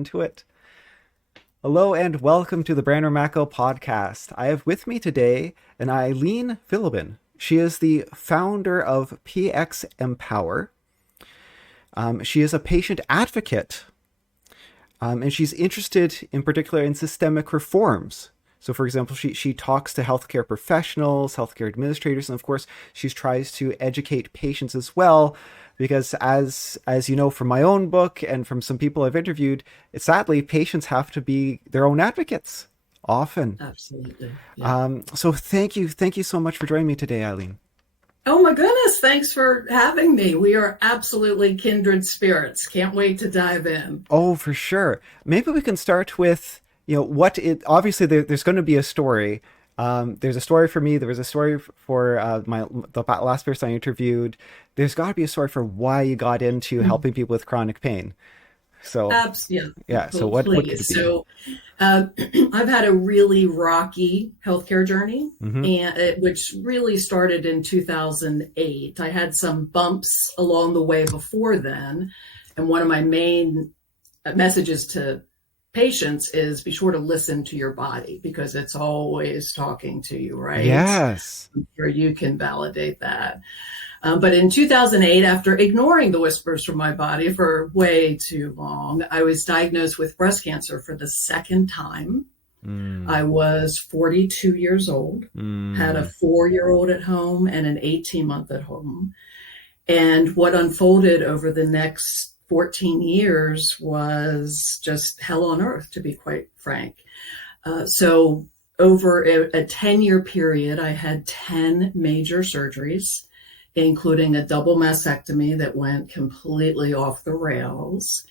into it. Hello and welcome to the Brandon Macco podcast. I have with me today an Eileen Filliben. She is the founder of PX Empower. She is a patient advocate, and she's interested in particular in systemic reforms. So, for example, she talks to healthcare professionals, healthcare administrators, and of course, she tries to educate patients as well. Because as you know from my own book and from some people I've interviewed, sadly, patients have to be their own advocates often. Absolutely. Yeah. So thank you so much for joining me today, Eileen. Oh my goodness, thanks for having me. We are absolutely kindred spirits. Can't wait to dive in. Oh, for sure. Maybe we can start with, obviously there's going to be a story. There's a story for me. There was a story for the last person I interviewed. There's got to be a story for why you got into helping people with chronic pain. So yeah. So what could it be? So I've had a really rocky healthcare journey, and which really started in 2008. I had some bumps along the way before then, and one of my main messages to patients is be sure to listen to your body because it's always talking to you, right? Yes. I'm sure you can validate that. But in 2008, after ignoring the whispers from my body for way too long, I was diagnosed with breast cancer for the second time. I was 42 years old, had a 4-year-old at home and an 18-month at home. And what unfolded over the next 14 years was just hell on earth, to be quite frank. So over a 10-year period, I had 10 major surgeries, including a double mastectomy that went completely off the rails.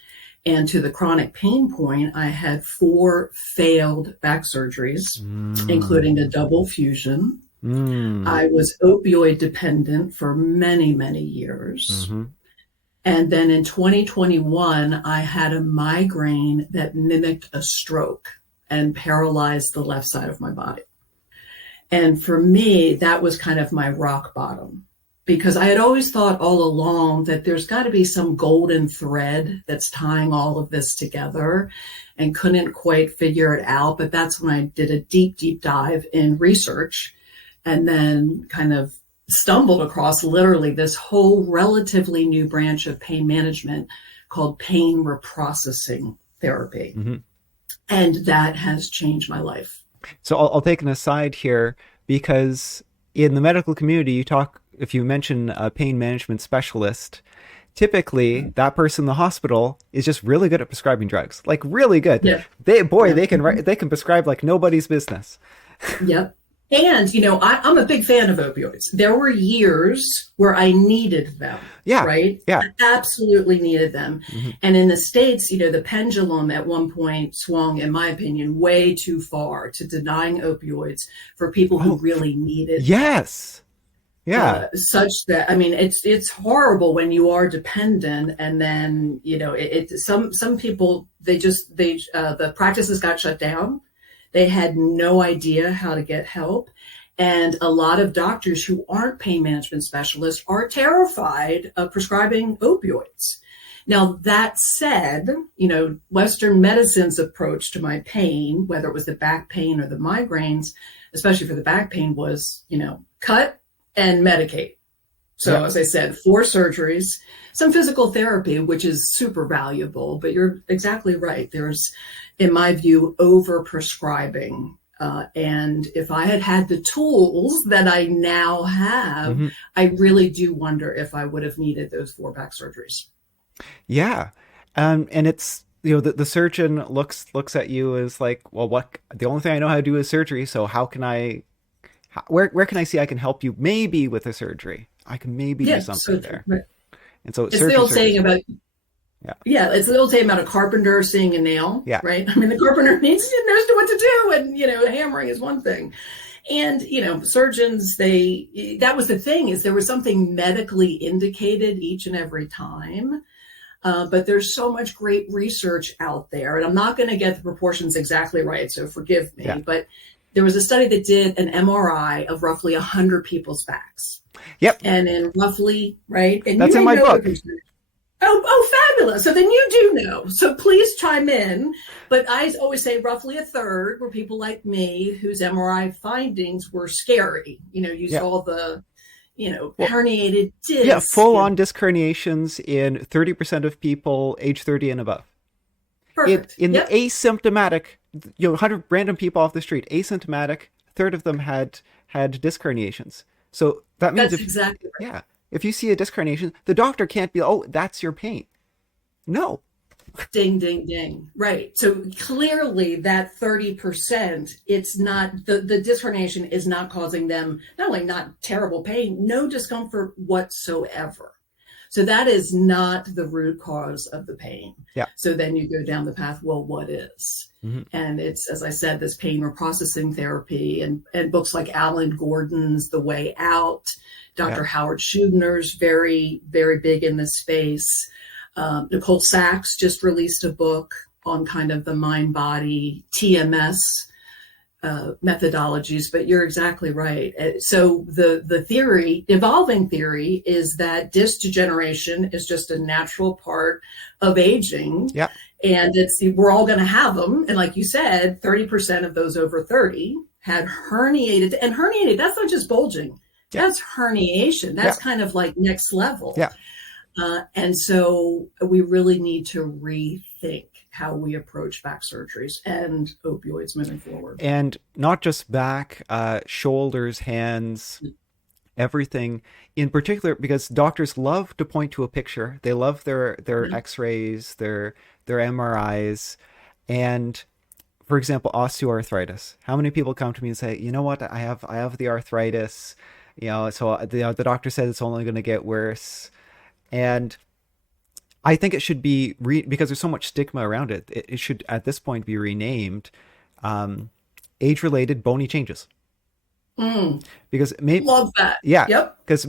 And to the chronic pain point, I had 4 failed back surgeries, including a double fusion. I was opioid dependent for many, many years. And then in 2021, I had a migraine that mimicked a stroke and paralyzed the left side of my body. And for me, that was kind of my rock bottom, because I had always thought all along that there's got to be some golden thread that's tying all of this together, and couldn't quite figure it out. But that's when I did a deep dive in research, and then kind of stumbled across literally this whole relatively new branch of pain management called pain reprocessing therapy. And that has changed my life. So I'll take an aside here, because in the medical community, if you mention a pain management specialist, typically that person in the hospital is just really good at prescribing drugs, like really good. Yeah. They can prescribe like nobody's business. Yep. And, I'm a big fan of opioids. There were years where I needed them. Yeah. Right? Yeah. I absolutely needed them. And in the States, the pendulum at one point swung, in my opinion, way too far to denying opioids for people who really needed them. Yes. Yeah. Such that, it's horrible when you are dependent, and then, some people, the practices got shut down. They had no idea how to get help. And a lot of doctors who aren't pain management specialists are terrified of prescribing opioids. Now, that said, Western medicine's approach to my pain, whether it was the back pain or the migraines, especially for the back pain, was, cut and medicate. So as I said, 4 surgeries, some physical therapy, which is super valuable, but you're exactly right. There's, in my view, over-prescribing. And if I had had the tools that I now have, I really do wonder if I would have needed those 4 back surgeries. Yeah. And it's, the surgeon looks at you as like, well, the only thing I know how to do is surgery. So where can I see I can help you? Maybe with a surgery. I can maybe do something there. Right. And so it's the old saying about, it's the old saying about a carpenter seeing a nail, right? The carpenter knows what to do, and, hammering is one thing. And, surgeons, that was the thing, is there was something medically indicated each and every time. But there's so much great research out there, and I'm not going to get the proportions exactly right, so forgive me, but there was a study that did an MRI of roughly 100 people's backs. Yep. And in roughly, right? And that's in my book. Oh, fabulous. So then you do know. So please chime in. But I always say roughly a third were people like me whose MRI findings were scary. You Yeah. saw the, Well, herniated yeah, disc. full on disc herniations in 30% of people age 30 and above. Perfect. In the Yep. asymptomatic, 100 random people off the street, asymptomatic, a third of them had disc herniations. So that means That's exactly right. yeah, if you see a disc herniation, the doctor can't be, oh, that's your pain. No. Ding, ding, ding. Right. So clearly that 30%, it's not, the disc herniation is not causing them not only not terrible pain, no discomfort whatsoever. So that is not the root cause of the pain. Yeah. So then you go down the path, well, what is? Mm-hmm. And it's, as I said, this pain reprocessing therapy and books like Alan Gordon's The Way Out, Dr. Howard Schubner's very, very big in this space. Nicole Sachs just released a book on kind of the mind-body TMS methodologies, but you're exactly right. So the theory, evolving theory, is that disc degeneration is just a natural part of aging. Yeah. And we're all going to have them. And like you said, 30% of those over 30 had herniated. And herniated, that's not just bulging. Yeah. That's herniation. That's kind of like next level. Yeah. And so we really need to rethink how we approach back surgeries and opioids moving forward. And not just back, shoulders, hands, everything in particular, because doctors love to point to a picture. They love their x-rays, their MRIs. And for example, osteoarthritis. How many people come to me and say, you know what, I have the arthritis, so the doctor said it's only going to get worse. And I think it should be, because there's so much stigma around it, it should at this point be renamed age-related bony changes. Because maybe love that. Yeah. Yep. Because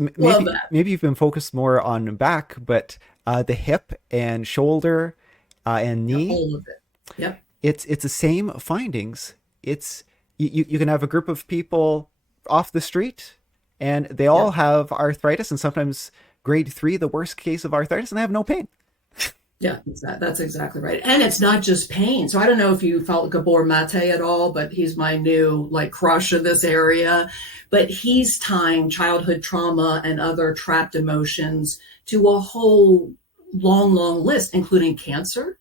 maybe you've been focused more on back, but the hip and shoulder and knee, all of it. Yep. It's the same findings. It's you can have a group of people off the street, and they all have arthritis, and sometimes grade 3, the worst case of arthritis, and they have no pain. Yeah, that's exactly right. And it's not just pain. So I don't know if you follow Gabor Mate at all, but he's my new crush of this area. But he's tying childhood trauma and other trapped emotions to a whole long, long list, including cancer,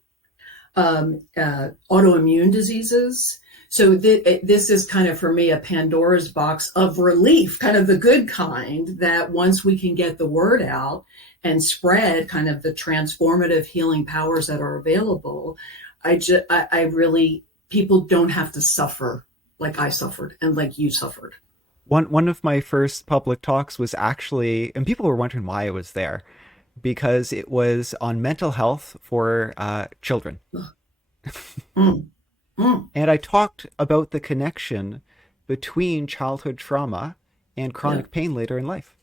autoimmune diseases. So this is kind of, for me, a Pandora's box of relief, kind of the good kind, that once we can get the word out and spread kind of the transformative healing powers that are available, I really, people don't have to suffer like I suffered and like you suffered. One of my first public talks was actually, and people were wondering why I was there, because it was on mental health for children. And I talked about the connection between childhood trauma and chronic pain later in life.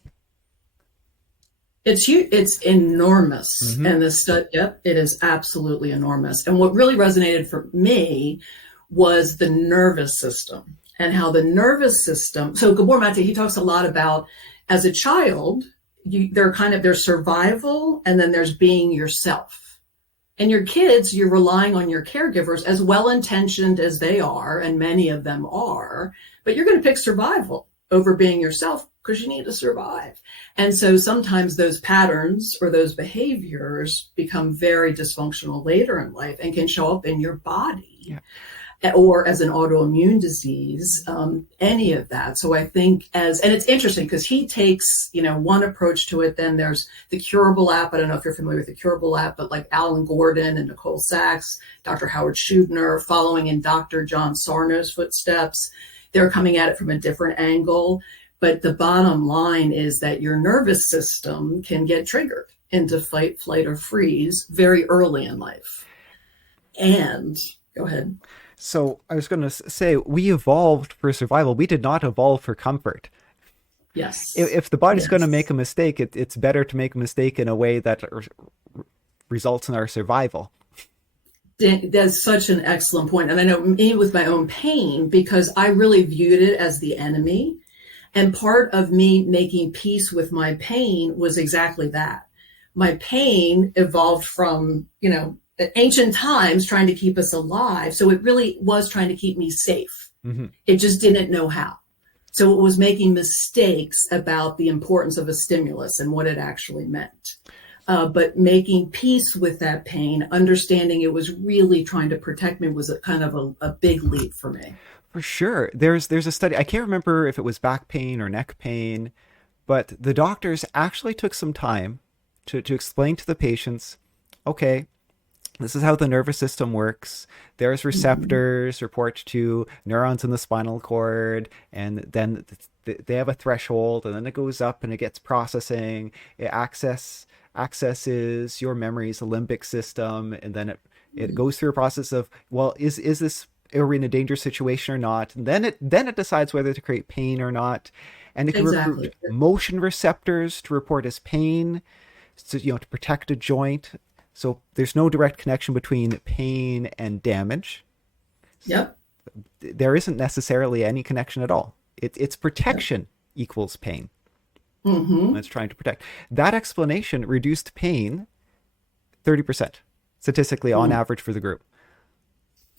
It's huge. It's enormous. And the study, it is absolutely enormous. And what really resonated for me was the nervous system and how the nervous system. So Gabor Mate, he talks a lot about, as a child, there's survival, and then there's being yourself. And your kids, you're relying on your caregivers, as well-intentioned as they are, and many of them are, but you're going to pick survival over being yourself because you need to survive. And so sometimes those patterns or those behaviors become very dysfunctional later in life and can show up in your body. Or as an autoimmune disease, any of that. So I think and it's interesting because he takes, one approach to it. Then there's the Curable app. I don't know if you're familiar with the Curable app, but like Alan Gordon and Nicole Sachs, Dr. Howard Schubner, following in Dr. John Sarno's footsteps, they're coming at it from a different angle. But the bottom line is that your nervous system can get triggered into fight, flight, or freeze very early in life. And go ahead. So I was going to say, we evolved for survival. We did not evolve for comfort. Yes. If the body's going to make a mistake, it's better to make a mistake in a way that results in our survival. That's such an excellent point. And I know me with my own pain, because I really viewed it as the enemy. And part of me making peace with my pain was exactly that. my pain evolved from, ancient times trying to keep us alive. So it really was trying to keep me safe. Mm-hmm. It just didn't know how. So it was making mistakes about the importance of a stimulus and what it actually meant. But making peace with that pain, understanding it was really trying to protect me, was a kind of a big leap for me. For sure. There's a study, I can't remember if it was back pain or neck pain, but the doctors actually took some time to explain to the patients, okay, this is how the nervous system works. There's receptors report to neurons in the spinal cord, and then they have a threshold, and then it goes up and it gets processing. It accesses your memories, the limbic system, and then it goes through a process of, well, is this, are we in a dangerous situation or not? And then it decides whether to create pain or not, and it can Exactly. recruit motion receptors to report as pain, so to protect a joint. So there's no direct connection between pain and damage. Yep. There isn't necessarily any connection at all. It's protection equals pain. Mm-hmm. It's trying to protect. That explanation reduced pain 30% statistically on average for the group.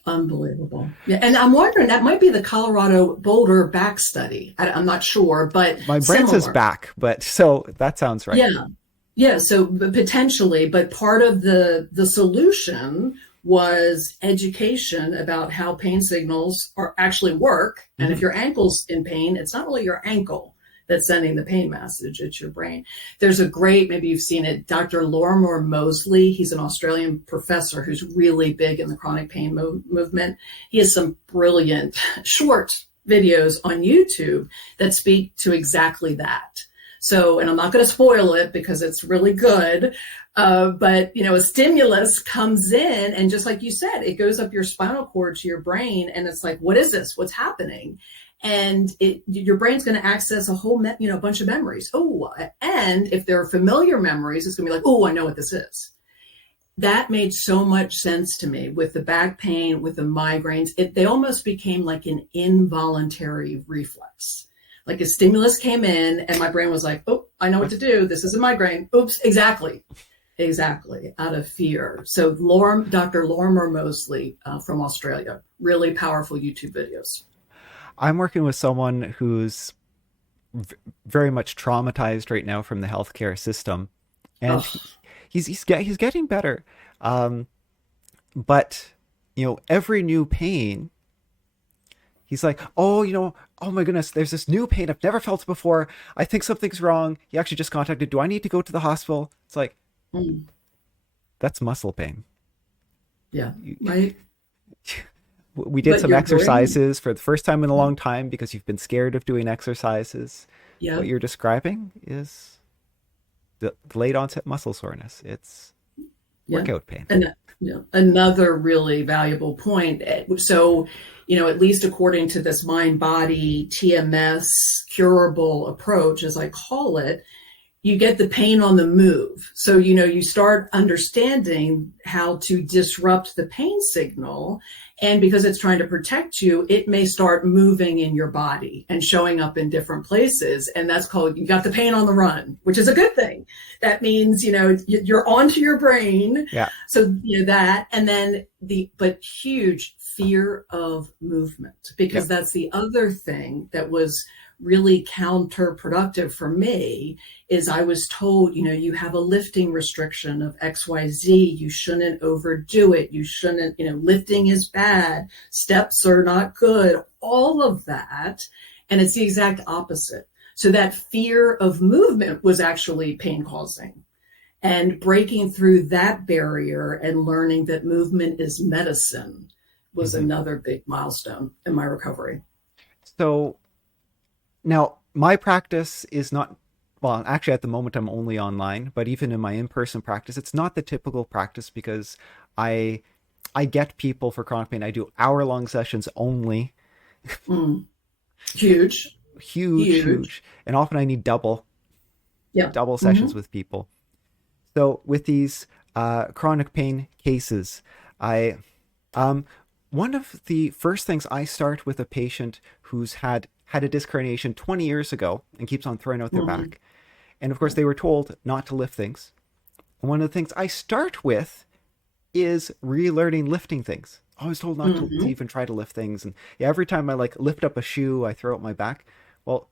Unbelievable. Yeah, and I'm wondering, that might be the Colorado Boulder back study. I'm not sure, but My brain says similar. back, but so that sounds right. Yeah. Yeah, so potentially, but part of the solution was education about how pain signals actually work. And if your ankle's in pain, it's not really your ankle that's sending the pain message, it's your brain. There's a great, maybe you've seen it, Dr. Lorimer Moseley. He's an Australian professor who's really big in the chronic pain movement. He has some brilliant short videos on YouTube that speak to exactly that. So, and I'm not going to spoil it because it's really good, but, a stimulus comes in, and just like you said, it goes up your spinal cord to your brain, and it's like, what is this? What's happening? And your brain's going to access a whole, bunch of memories. Oh, and if they're familiar memories, it's going to be like, oh, I know what this is. That made so much sense to me with the back pain, with the migraines. They almost became like an involuntary reflex. Like a stimulus came in and my brain was like, oh, I know what to do. This is a migraine. Oops, exactly, out of fear. So Dr. Lorimer Moseley from Australia, really powerful YouTube videos. I'm working with someone who's very much traumatized right now from the healthcare system, and Oh, he's getting better. But every new pain, he's like, oh my goodness, there's this new pain I've never felt before. I think something's wrong. He actually just contacted, do I need to go to the hospital? It's like, mm, that's muscle pain. yeah, right. We did But some your brain, exercises for the first time in a long time because you've been scared of doing exercises. yeah, What you're describing is the late onset muscle soreness. It's yeah. workout pain. And another really valuable point. So, at least according to this mind body TMS curable approach, as I call it, you get the pain on the move. So, you start understanding how to disrupt the pain signal. And because it's trying to protect you, it may start moving in your body and showing up in different places. And that's called, you got the pain on the run, which is a good thing. That means, you're onto your brain. Yeah. So, that, and then but huge fear of movement, because Yep. that's the other thing that was really counterproductive for me. Is I was told, you have a lifting restriction of XYZ. You shouldn't overdo it. You shouldn't, lifting is bad. Steps are not good. All of that. And it's the exact opposite. So that fear of movement was actually pain causing. And breaking through that barrier and learning that movement is medicine was another big milestone in my recovery. So now my practice is not, well, actually at the moment I'm only online, but even in my in-person practice, it's not the typical practice because I I get people for chronic pain. I do hour-long sessions only. Mm. Huge, Huge, huge. huge. And often I need Yeah. double Hmm. sessions with people. So with these chronic pain cases, I one of the first things I start with a patient who's had a disc herniation 20 years ago and keeps on throwing out their Hmm. back. And of course, they were told not to lift things. one of the things I start with is relearning lifting things. I was told not to even try to lift things. And yeah, every time I like lift up a shoe, I throw out my back. Well,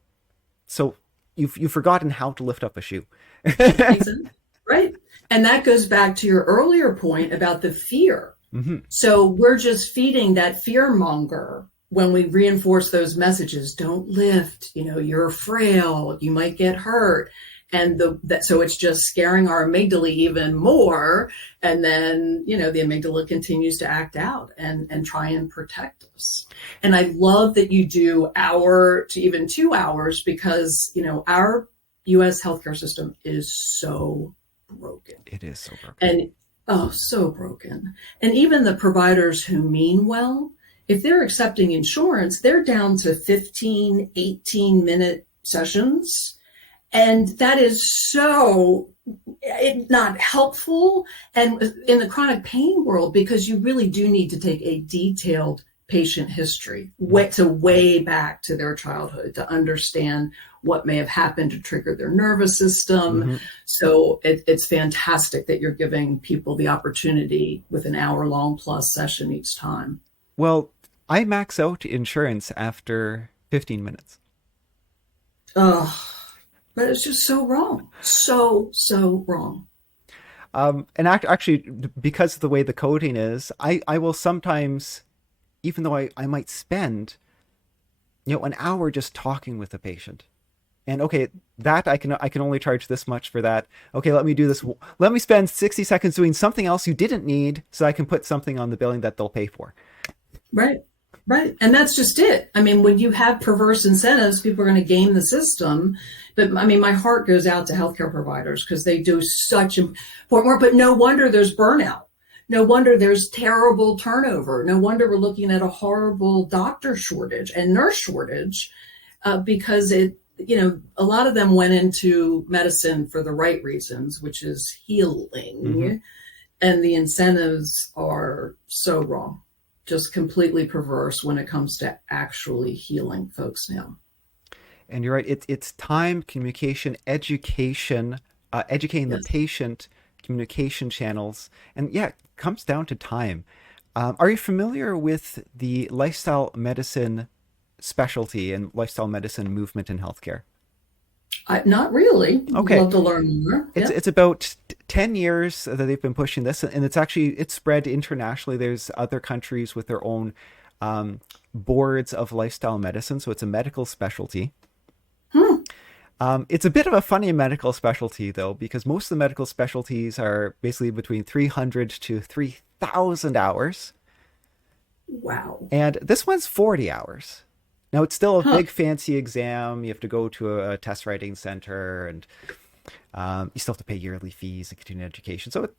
so you've forgotten how to lift up a shoe. Exactly. Right. And that goes back to your earlier point about the fear. Mm-hmm. So we're just feeding that fear monger when we reinforce those messages. Don't lift, you're frail, you might get hurt. And so it's just scaring our amygdala even more. And then, the amygdala continues to act out and try and protect us. And I love that you do hour to even 2 hours because, our U.S. healthcare system is so broken. It is so broken. And so broken. And even the providers who mean well, if they're accepting insurance, they're down to 15, 18-minute sessions. And that is so not helpful. And in the chronic pain world, because you really do need to take a detailed patient history, way back to their childhood to understand what may have happened to trigger their nervous system. Mm-hmm. So it's fantastic that you're giving people the opportunity with an hour-long plus session each time. Well, I max out insurance after 15 minutes. But it's just so wrong. So wrong. And actually, because of the way the coding is, I will sometimes, even though I might spend, an hour just talking with the patient. And okay, that I can only charge this much for that. Okay, let me do this. Let me spend 60 seconds doing something else you didn't need so I can put something on the billing that they'll pay for. Right. Right. And that's just it. I mean, when you have perverse incentives, people are going to game the system. But I mean, my heart goes out to healthcare providers because they do such important work. But no wonder there's burnout. No wonder there's terrible turnover. No wonder we're looking at a horrible doctor shortage and nurse shortage because a lot of them went into medicine for the right reasons, which is healing. Mm-hmm. And the incentives are so wrong. Just completely perverse when it comes to actually healing folks now. And you're right. It's time, communication, education, educating the patient, communication channels. And yeah, it comes down to time. Are you familiar with the lifestyle medicine specialty and lifestyle medicine movement in healthcare? Not really. Okay. I'd love to learn more. It's about 10 years that they've been pushing this, and it's spread internationally. There's other countries with their own boards of lifestyle medicine, so it's a medical specialty. It's a bit of a funny medical specialty, though, because most of the medical specialties are basically between 300 to 3,000 hours. Wow. And this one's 40 hours. Now, it's still a big fancy exam. You have to go to a test writing center, and you still have to pay yearly fees and continuing education. So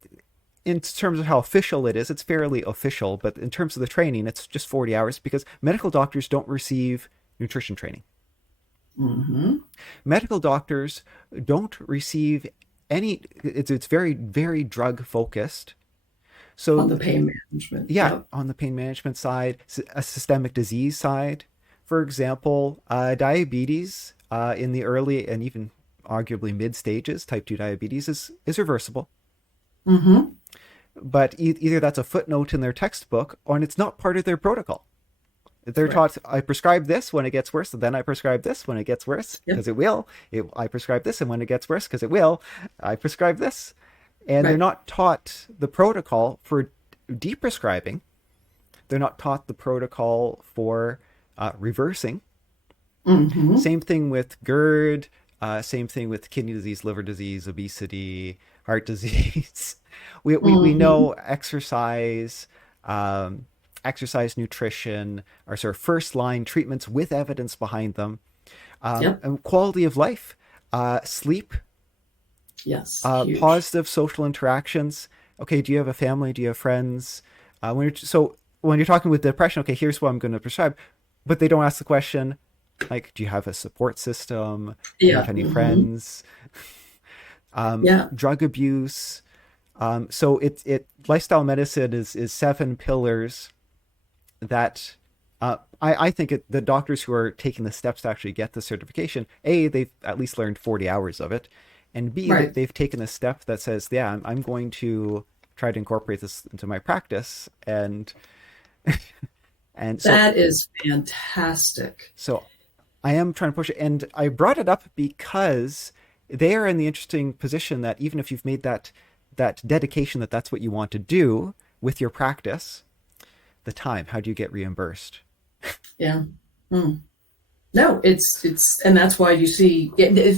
in terms of how official it is, it's fairly official. But in terms of the training, it's just 40 hours because medical doctors don't receive nutrition training. Mm-hmm. Medical doctors don't receive any. It's very, very drug focused. So on the pain management. Yeah, on the pain management side, a systemic disease side. For example, diabetes in the early and even arguably mid stages, type 2 diabetes is reversible. Mm-hmm. But either that's a footnote in their textbook or it's not part of their protocol. They're taught, I prescribe this when it gets worse, and then I prescribe this when it gets worse, because it will. I prescribe this, and when it gets worse, because it will, I prescribe this. And they're not taught the protocol for deprescribing. They're not taught the protocol for reversing. Mm-hmm. Same thing with GERD, same thing with kidney disease, liver disease, obesity, heart disease. We know exercise, nutrition are sort of first line treatments with evidence behind them. And quality of life, sleep. Yes. Positive social interactions. Okay, do you have a family? Do you have friends? When you're talking with depression, okay, here's what I'm going to prescribe. But they don't ask the question, like, do you have a support system? Do you have any friends? Drug abuse. So lifestyle medicine is 7 pillars that I think the doctors who are taking the steps to actually get the certification, they've at least learned 40 hours of it. and B, Right. they've taken a step that says, yeah, I'm going to try to incorporate this into my practice. And so That is fantastic. so I am trying to push it, and I brought it up because they are in the interesting position that even if you've made that dedication that that's what you want to do with your practice, the time, how do you get reimbursed? Yeah. Mm. No, it's, and that's why you see.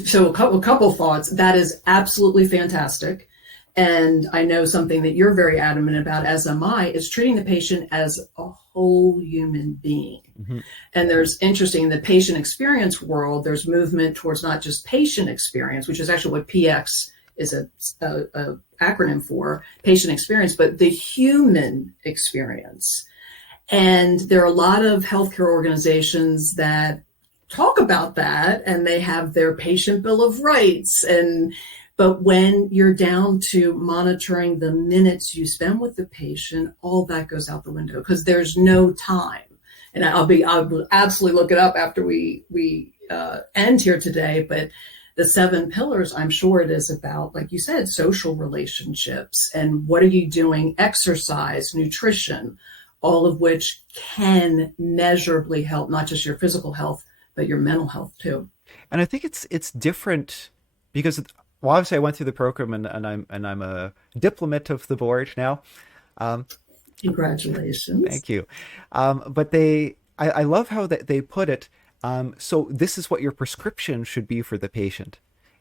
So a couple thoughts. That is absolutely fantastic, and I know something that you're very adamant about, as am I, is treating the patient as a whole human being. Mm-hmm. And there's interesting in the patient experience world. There's movement towards not just patient experience, which is actually what PX is a acronym for, patient experience, but the human experience. And there are a lot of healthcare organizations that talk about that, and they have their patient bill of rights. But when you're down to monitoring the minutes you spend with the patient, all that goes out the window because there's no time. And I will absolutely look it up after we end here today. But the 7 pillars, I'm sure it is about, like you said, social relationships and what are you doing, exercise, nutrition, all of which can measurably help not just your physical health, but your mental health too. And I think it's different because, well, obviously I went through the program, and I'm a diplomat of the board now. Um, Congratulations. Thank you. But I love how they put it. So this is what your prescription should be for the patient.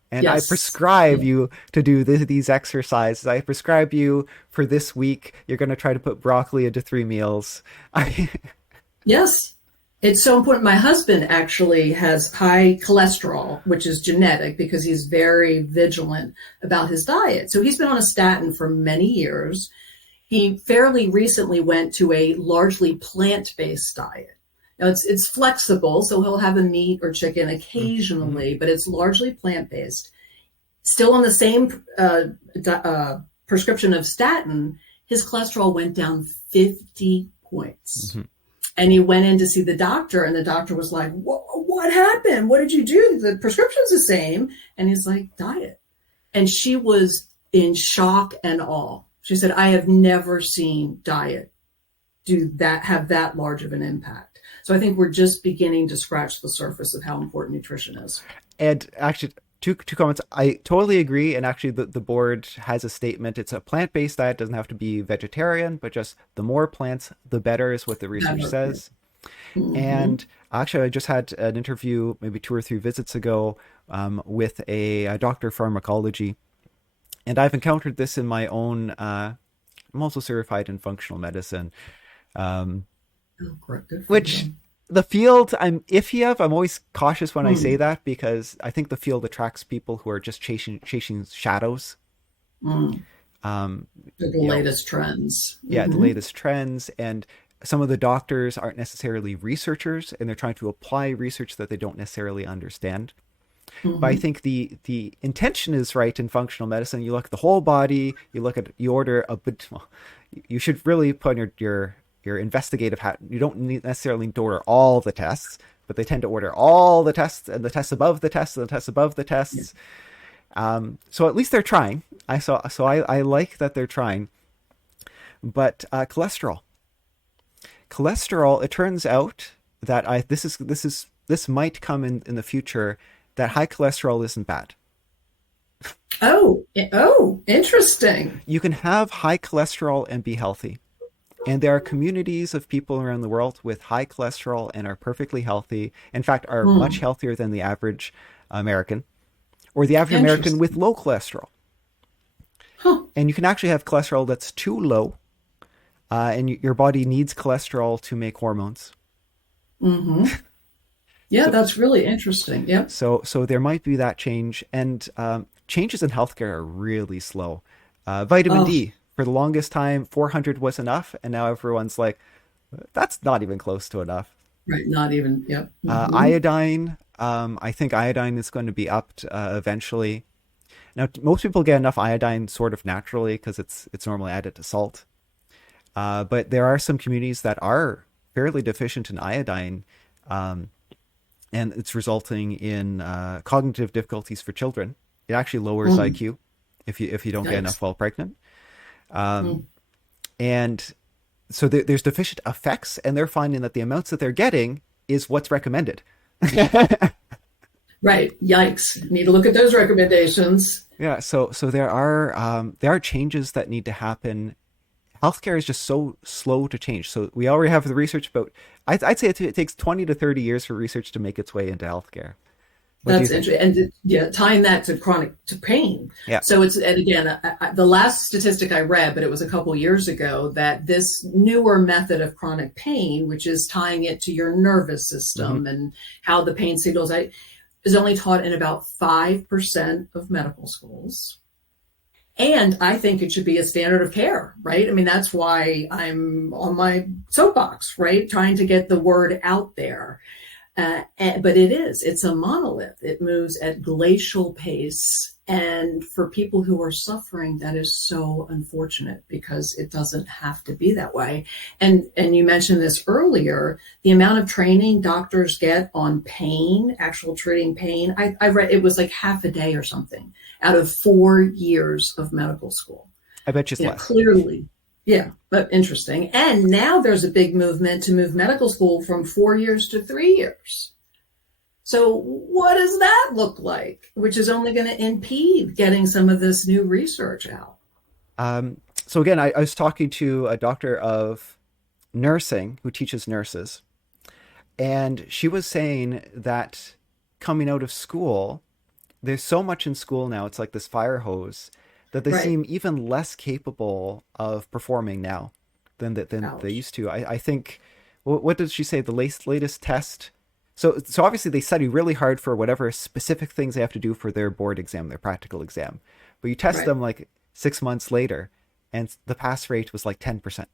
And I Yes. prescribe Yeah. you to do these exercises. I prescribe you for this week. You're going to try to put broccoli into 3 meals. I, Yes. It's so important. My husband actually has high cholesterol, which is genetic because he's very vigilant about his diet. So he's been on a statin for many years. He fairly recently went to a largely plant-based diet. Now it's flexible, so he'll have a meat or chicken Mhm. occasionally, but it's largely plant-based. Still on the same prescription of statin, his cholesterol went down 50 points. Mhm. And he went in to see the doctor, and the doctor was like, what happened? What did you do? The prescription's the same. And he's like, diet. And she was in shock and awe. She said, I have never seen diet do that, have that large of an impact. So I think we're just beginning to scratch the surface of how important nutrition is. And actually, two comments. I totally agree. And actually, the board has a statement. It's a plant-based diet. Doesn't have to be vegetarian, but just the more plants, the better is what the research says. Mm-hmm. And actually, I just had an interview maybe 2 or 3 visits ago with a doctor of pharmacology. And I've encountered this in my own, I'm also certified in functional medicine, um, Oh, great. Good for which you. the field I'm iffy of. I'm always cautious when I say Mm, that because I think the field attracts people who are just chasing shadows. mm. Um, The you know, latest trends. yeah, the Mm-hmm. latest trends, and some of the doctors aren't necessarily researchers, and they're trying to apply research that they don't necessarily understand. But I Mm-hmm. think the intention is right in functional medicine. You look at the whole body. You order a bit. Well, you should really put on your investigative hat. You don't necessarily need to order all the tests, but they tend to order all the tests and the tests above the tests and the tests above the Yeah. tests. So at least they're trying. I like that they're trying. But cholesterol. It turns out that this might come in the future, that high cholesterol isn't bad. Oh, interesting. You can have high cholesterol and be healthy. And there are communities of people around the world with high cholesterol and are perfectly healthy. In fact, are much Hmm. healthier than the average American or the average American with Interesting. low cholesterol. Huh. And you can actually have cholesterol that's too low, and your body needs cholesterol to make hormones. Mm-hmm. Yeah, So, that's really interesting. Yep. so there might be that change, and changes in healthcare are really slow. Vitamin Oh, D, for the longest time, 400 was enough, and now everyone's like, that's not even close to enough. right. Not even. Yep. Mm-hmm. Iodine, I think iodine is going to be upped eventually. Now, most people get enough iodine sort of naturally because it's normally added to salt. But there are some communities that are fairly deficient in iodine, um, and it's resulting in cognitive difficulties for children. It actually lowers Mm. IQ if you don't get enough Yikes. while pregnant. Mm. And so there's deficient effects, and they're finding that the amounts that they're getting is what's recommended. Right. Yikes. Need to look at those recommendations. Yeah, so there are changes that need to happen. Healthcare is just so slow to change. So we already have the research about. I'd say it takes 20 to 30 years for research to make its way into healthcare. What do you That's think? interesting. And yeah, tying that to chronic to pain. Yeah. So it's, and again, the last statistic I read, but it was a couple years ago, that this newer method of chronic pain, which is tying it to your nervous Mm-hmm. system and how the pain signals, is only taught in about 5% of medical schools. And I think it should be a standard of care, right? I mean, that's why I'm on my soapbox, right? Trying to get the word out there. But it's a monolith. It moves at glacial pace. And for people who are suffering, that is so unfortunate because it doesn't have to be that way. And you mentioned this earlier, the amount of training doctors get on pain, actual treating pain. I read it was like half a day or something out of 4 years of medical school. I bet you it's less. Clearly, yeah, but interesting. And now there's a big movement to move medical school from 4 years to 3 years. So what does that look like? Which is only going to impede getting some of this new research out. So again, I was talking to a doctor of nursing who teaches nurses, and she was saying that coming out of school, there's so much in school now, it's like this fire hose, that they Right. seem even less capable of performing now than they Ouch. used to. I think, what did she say? The latest test. So obviously they study really hard for whatever specific things they have to do for their board exam, their practical exam. But you test Right. them like 6 months later, and the pass rate was like 10%.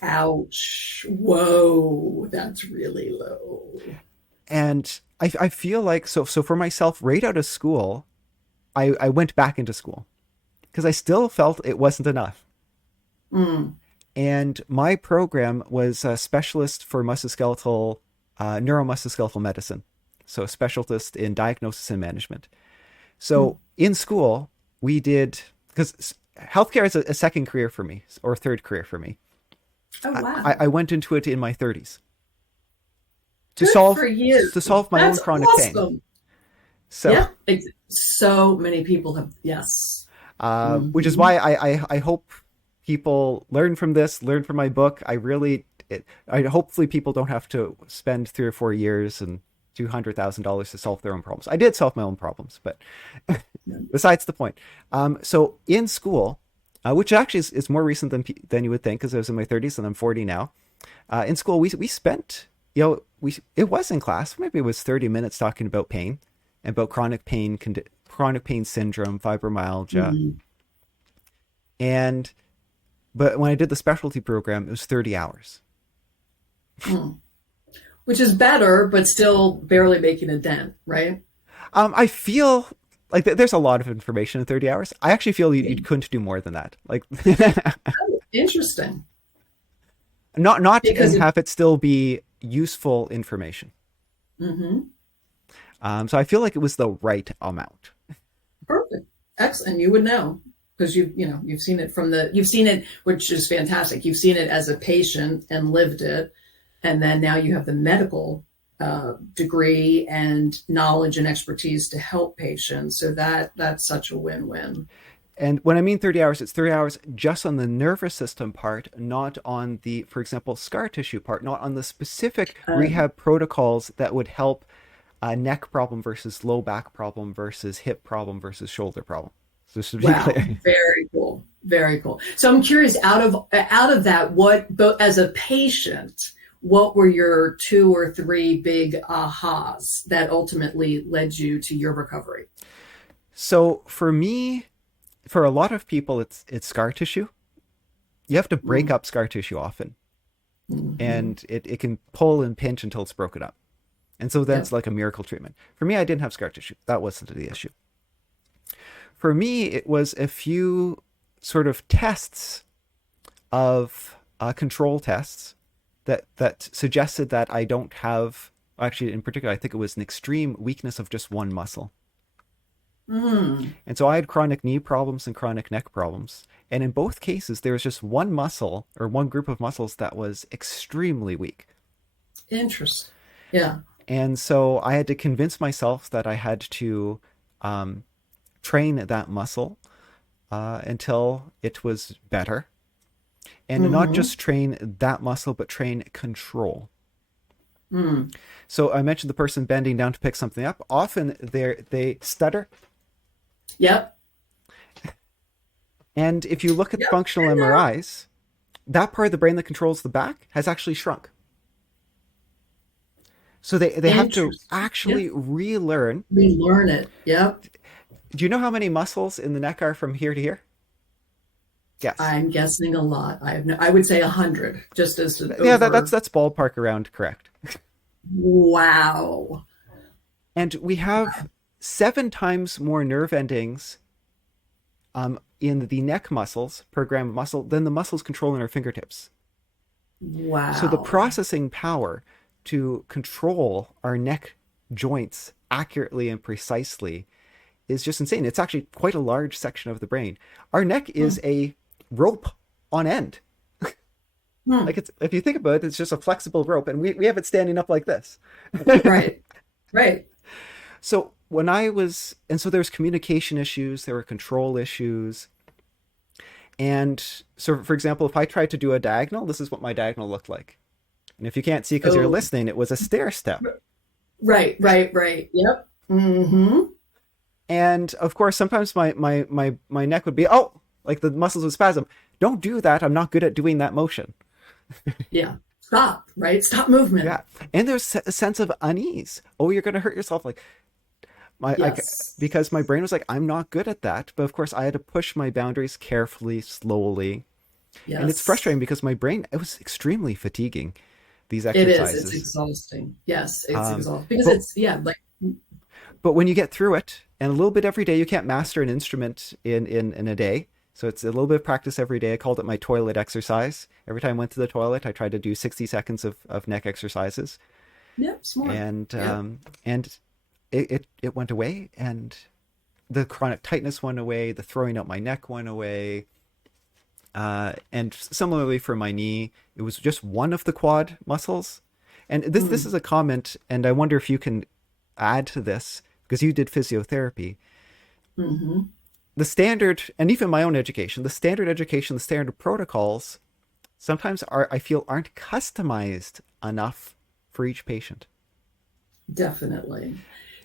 Ouch. Whoa. That's really low. And I feel like so for myself, right out of school, I went back into school because I still felt it wasn't enough. Mm. And my program was a specialist for musculoskeletal, neuromusculoskeletal medicine. So a specialist in diagnosis and management. Mm. So in school, we did, because healthcare is a second career for me or third career for me. Oh, I wow. went into it in my 30s to Good solve for you. to solve my own That's chronic pain. awesome. So Yeah. So many people have, yes. which is Hmm. why I hope people learn from this, learn from my book. I hopefully people don't have to spend 3 or 4 years and $200,000 to solve their own problems. I did solve my own problems, but besides the point. So in school, which actually is more recent than you would think, because I was in my 30s and I'm 40 now. In school, we spent, we it was in class. Maybe it was 30 minutes talking about pain, and about chronic pain syndrome, fibromyalgia, Mm. and but when I did the specialty program, it was 30 hours. Mm. Which is better, but still barely making a dent, right? I feel like there's a lot of information in 30 hours. I actually feel you couldn't do more than that. Like, Oh, interesting. not Because and it, have it still be useful information. mhm. So I feel like it was the right amount. Perfect. Excellent. You would know because you've seen it you've seen it, which is fantastic. You've seen it as a patient and lived it. And then now you have the medical degree and knowledge and expertise to help patients. So that's such a win-win. And when I mean 30 hours, it's 30 hours just on the nervous system part, not on the, for example, scar tissue part, not on the specific Um, rehab protocols that would help a neck problem versus low back problem versus hip problem versus shoulder problem. So just to be wow, clear. very cool, very cool. So I'm curious, out of that, what both as a patient, what were your 2 or 3 big ahas that ultimately led you to your recovery? So for me, for a lot of people, it's scar tissue. You have to break Mm. up scar tissue often, Hmm. and it can pull and pinch until it's broken up. And so then it's Yep. like a miracle treatment. For me, I didn't have scar tissue. That wasn't the issue. For me, it was a few sort of tests of control tests that suggested that I don't have, actually, in particular, I think it was an extreme weakness of just one muscle. Mm, And so I had chronic knee problems and chronic neck problems. And in both cases, there was just one muscle or one group of muscles that was extremely weak. interesting. Yeah. And so I had to convince myself that I had to um, train that muscle until it was better. And not Mm-hmm. just train that muscle, but train control. Mm. So I mentioned the person bending down to pick something up. Often they stutter. Yep. And if you look at the Yep. functional And MRIs, that part of the brain that controls the back has actually shrunk. So they have to interesting. Yep. actually relearn. We learn it. Yep. Do you know how many muscles in the neck are from here to here? Yes. I'm guessing a lot. I have no, I would say 100, just as an Yeah, that's over. ballpark around correct. Wow. And we have 7 times more nerve endings in the neck muscles per gram of muscle than the muscles controlling our fingertips. So the Wow. processing power to control our neck joints accurately and precisely is just insane. It's actually quite a large section of the brain. Our neck Hmm. is a rope on end. Hmm. Like it's if you think about it, it's just a flexible rope, and we have it standing up like this. Right. Right. So when I was, and so there's communication issues, there were control issues, and so for example, if I tried to do a diagonal, this is what my diagonal looked like. And if you can't see because you're Oh, listening, it was a stair step. right. Right. Right. Yep. Mm-hmm. And of course, sometimes my neck would be, oh, like the muscles would spasm. Don't do that. I'm not good at doing that motion. Yeah. Stop. Right. Stop movement. Yeah. And there's a sense of unease. Oh, you're going to hurt yourself. Like my, I, Yes. because my brain was like, I'm not good at that. But of course, I had to push my boundaries carefully, slowly. And it's Yes. frustrating because my brain, it was extremely fatiguing, these It is. It's exercises. exhausting. Yes. It's Um, exhausting because but it's, yeah, like, but when you get through it and a little bit every day, you can't master an instrument in a day. So it's a little bit of practice every day. I called it my toilet exercise. Every time I went to the toilet, I tried to do 60 seconds of neck exercises. yep, smart. And Yep. it went away, and the chronic tightness went away, the throwing out my neck went away. And similarly for my knee, it was just one of the quad muscles. And this Mm. is a comment, and I wonder if you can add to this because you did physiotherapy. Mm-hmm. The standard, and even my own education, the standard protocols sometimes are, I feel, aren't customized enough for each patient. Definitely.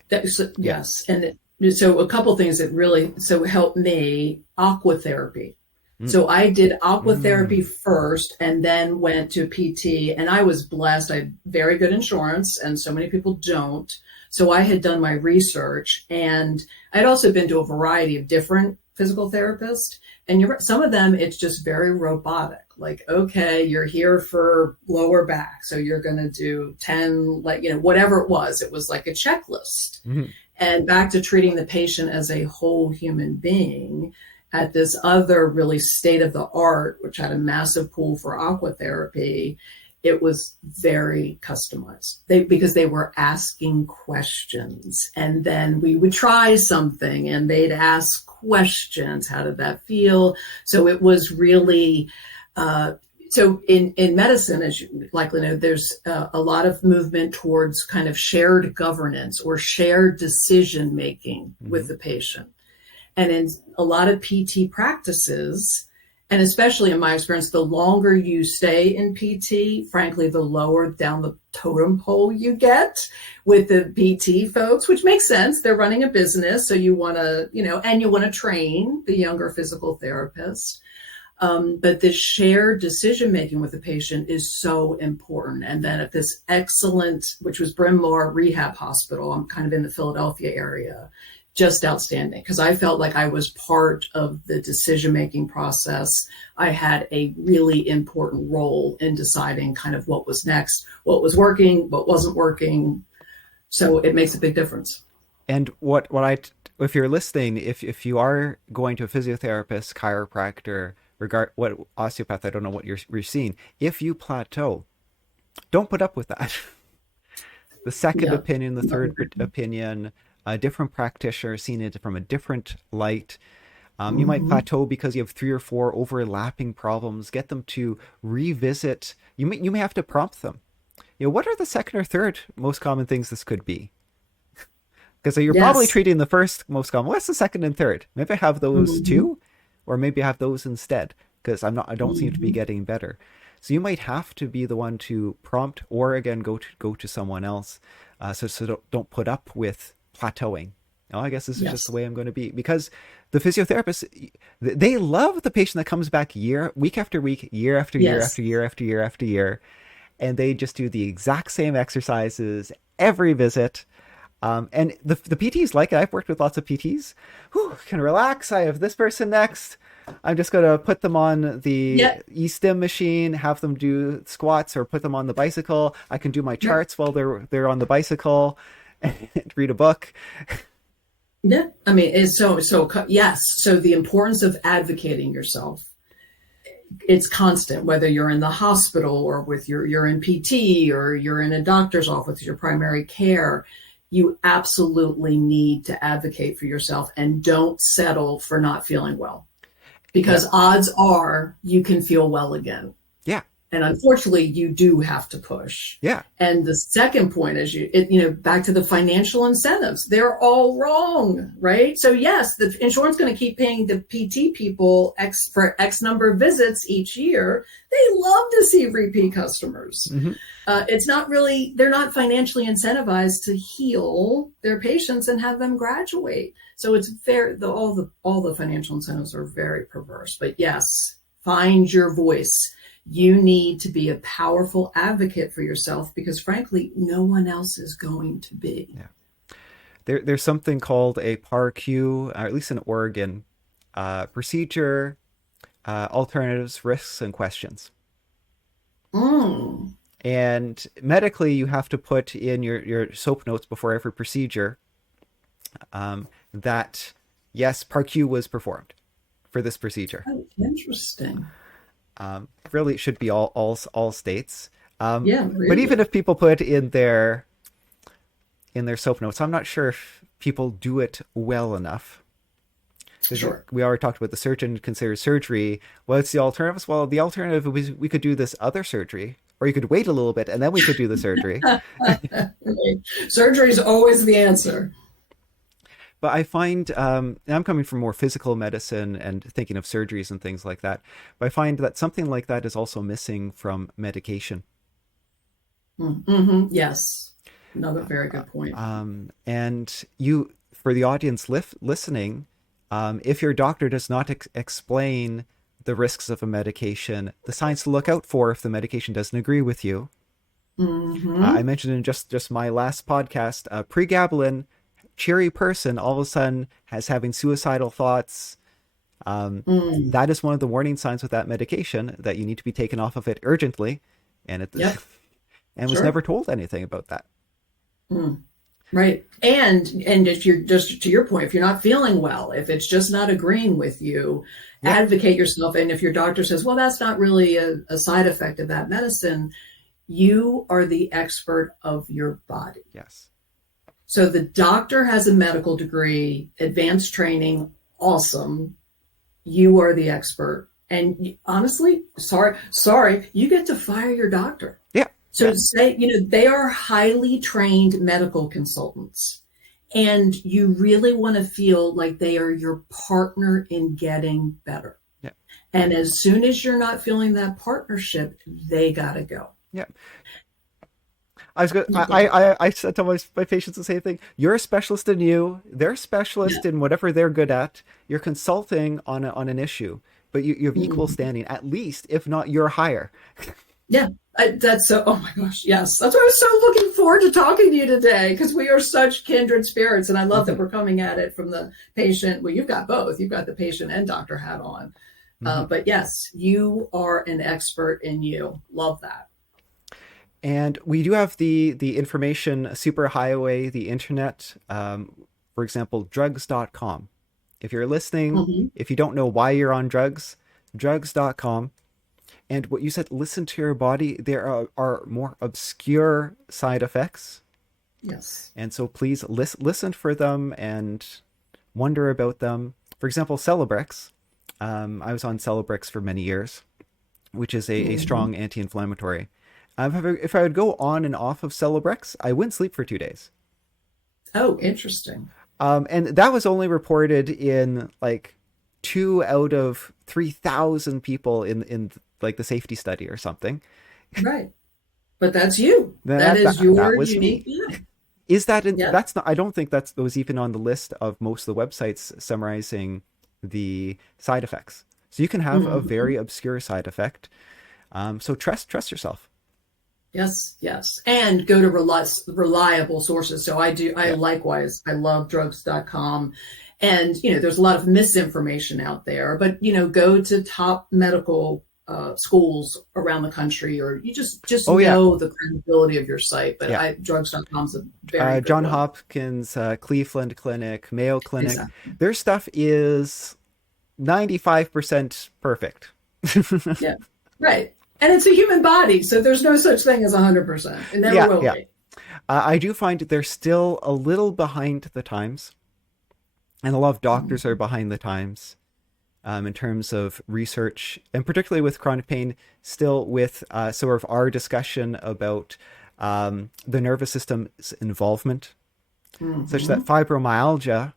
That, so, Yeah. yes. So a couple things that really so helped me, aqua therapy. Mm. So I did aqua therapy Mm. first and then went to PT, and I was blessed. I had very good insurance and so many people don't. So I had done my research, and I'd also been to a variety of different physical therapists, and some of them it's just very robotic. Like, okay, you're here for lower back, so you're going to do 10, like, whatever it was. It was like a checklist. Mm. And back to treating the patient as a whole human being at this other really state of the art, which had a massive pool for aqua therapy. It was very customized because they were asking questions, and then we would try something and they'd ask questions. How did that feel? So it was really, so in medicine, as you likely know, there's a lot of movement towards kind of shared governance or shared decision making with Mm. the patient. And in a lot of PT practices, and especially in my experience, the longer you stay in PT, frankly, the lower down the totem pole you get with the PT folks, which makes sense. They're running a business. So you want to, and you want to train the younger physical therapists. But this shared decision making with the patient is so important. And then at this excellent, which was Bryn Mawr Rehab Hospital, I'm kind of in the Philadelphia area, just outstanding because I felt like I was part of the decision making process. I had a really important role in deciding kind of what was next, what was working, what wasn't working. So it makes a big difference. And if you're listening, if you are going to a physiotherapist, chiropractor, regard what osteopath, I don't know what you're seeing. If you plateau, don't put up with that. The second Yeah. opinion, the third opinion, a different practitioner seeing it from a different light. You might Hmm. plateau because you have 3 or 4 overlapping problems. Get them to revisit. You may have to prompt them. What are the second or third most common things this could be? Because you're probably Yes. treating the first most common. What's the second and third? Maybe I have those Hmm. too, or maybe I have those instead. Because I don't seem to be Hmm. getting better. So you might have to be the one to prompt, or again go to someone else. So don't put up with plateauing. Oh, I guess this is just the Yes. way I'm going to be. Because the physiotherapists, they love the patient that comes back week after week, year after year Yes. after year after year after year, and they just do the exact same exercises every visit. And the PTs like it. I've worked with lots of PTs who can relax. I have this person next. I'm just going to put them on the Yeah. e-stim machine, have them do squats, or put them on the bicycle. I can do my Yeah. charts while they're on the bicycle and read a book. Yeah. I mean, it's yes. So the importance of advocating yourself, it's constant, whether you're in the hospital or you're in PT or you're in a doctor's office with your primary care. You absolutely need to advocate for yourself and don't settle for not feeling well, Yeah. because odds are you can feel well again. Yeah. And unfortunately, you do have to push. Yeah. And the second point is back to the financial incentives. They're all wrong, right? So yes, the insurance is going to keep paying the PT people for X number of visits each year. They love to see repeat customers. Hmm. They're not financially incentivized to heal their patients and have them graduate. So it's all the financial incentives are very perverse. But yes, find your voice. You need to be a powerful advocate for yourself, because frankly, no one else is going to be. Yeah. There's something called a PAR-Q, or at least in Oregon, procedure, alternatives, risks, and questions. Mm. And medically, you have to put in your SOAP notes before every procedure that, yes, PAR-Q was performed for this procedure. Oh, interesting. Really, it should be all states. Yeah, But even really. if people put in their SOAP notes, I'm not sure if people do it well enough. Sure. We already talked about the surgeon considers surgery. What's the alternative? Well, the alternative was we could do this other surgery, or you could wait a little bit and then we could do the surgery. Right. Surgery is always the answer. But I find, and I'm coming from more physical medicine and thinking of surgeries and things like that, but I find that something like that is also missing from medication. Mm-hmm. Yes. Another very good point. And for the audience listening, if your doctor does not explain the risks of a medication, the signs to look out for if the medication doesn't agree with you. I Mm-hmm. mentioned in just my last podcast, pregabalin, cheery person, all of a sudden has having suicidal thoughts. Mm. That is one of the warning signs with that medication that you need to be taken off of it urgently. And it Yep. and was never Sure. told anything about that. Mm. Right. And if you're just to your point, if you're not feeling well, if it's just not agreeing with you, Yeah. advocate yourself. And if your doctor says, well, that's not really a side effect of that medicine, you are the expert of your body. Yes. So the doctor has a medical degree, advanced training, awesome. You are the expert. And honestly, sorry, you get to fire your doctor. Yeah. So Yeah. to say, they are highly trained medical consultants, and you really want to feel like they are your partner in getting better. Yeah. And as soon as you're not feeling that partnership, they got to go. Yeah. I was good. I said to my patients the same thing. You're a specialist in you. They're a Yeah. specialist in whatever they're good at. You're consulting on an issue, but you have equal Mm. standing, at least, if not you're higher. Yeah. That's so, oh my gosh, yes. That's why I was so looking forward to talking to you today, because we are such kindred spirits. And I love that Hmm. we're coming at it from the patient. Well, you've got both. You've got the patient and doctor hat on. Hmm. But yes, you are an expert in you. Love that. And we do have the information superhighway, the internet. For example, drugs.com. If you're listening, Hmm. if you don't know why you're on drugs, drugs.com. And what you said, listen to your body. There are more obscure side effects Yes. And so please listen for them and wonder about them. For example, Celebrex. I was on Celebrex for many years, which is a Hmm. strong anti-inflammatory. If I would go on and off of Celebrex, I wouldn't sleep for 2 days. Oh, interesting. And that was only reported in like 2 out of 3,000 people in like the safety study or something. Right. But that's you. That That is that that your was unique. me. Yeah. Is that in, Yeah. that's not? I don't think that was even on the list of most of the websites summarizing the side effects. So you can have a Hmm. very obscure side effect. So trust yourself. Yes, yes. And go to reliable sources. So I Yeah. likewise, I love drugs.com. And, there's a lot of misinformation out there, but, go to top medical schools around the country, or you just Oh yeah, know the credibility of your site. But yeah. drugs.com is a very good John one. Hopkins, Cleveland Clinic, Mayo Clinic. Exactly. Their stuff is 95% perfect. Yeah. Right. And it's a human body. So there's no such thing as 100%. It never Yeah, will yeah. be. I do find they're still a little behind the times, and a lot of doctors are behind the times in terms of research, and particularly with chronic pain, still with sort of our discussion about the nervous system's involvement, such that Hmm. fibromyalgia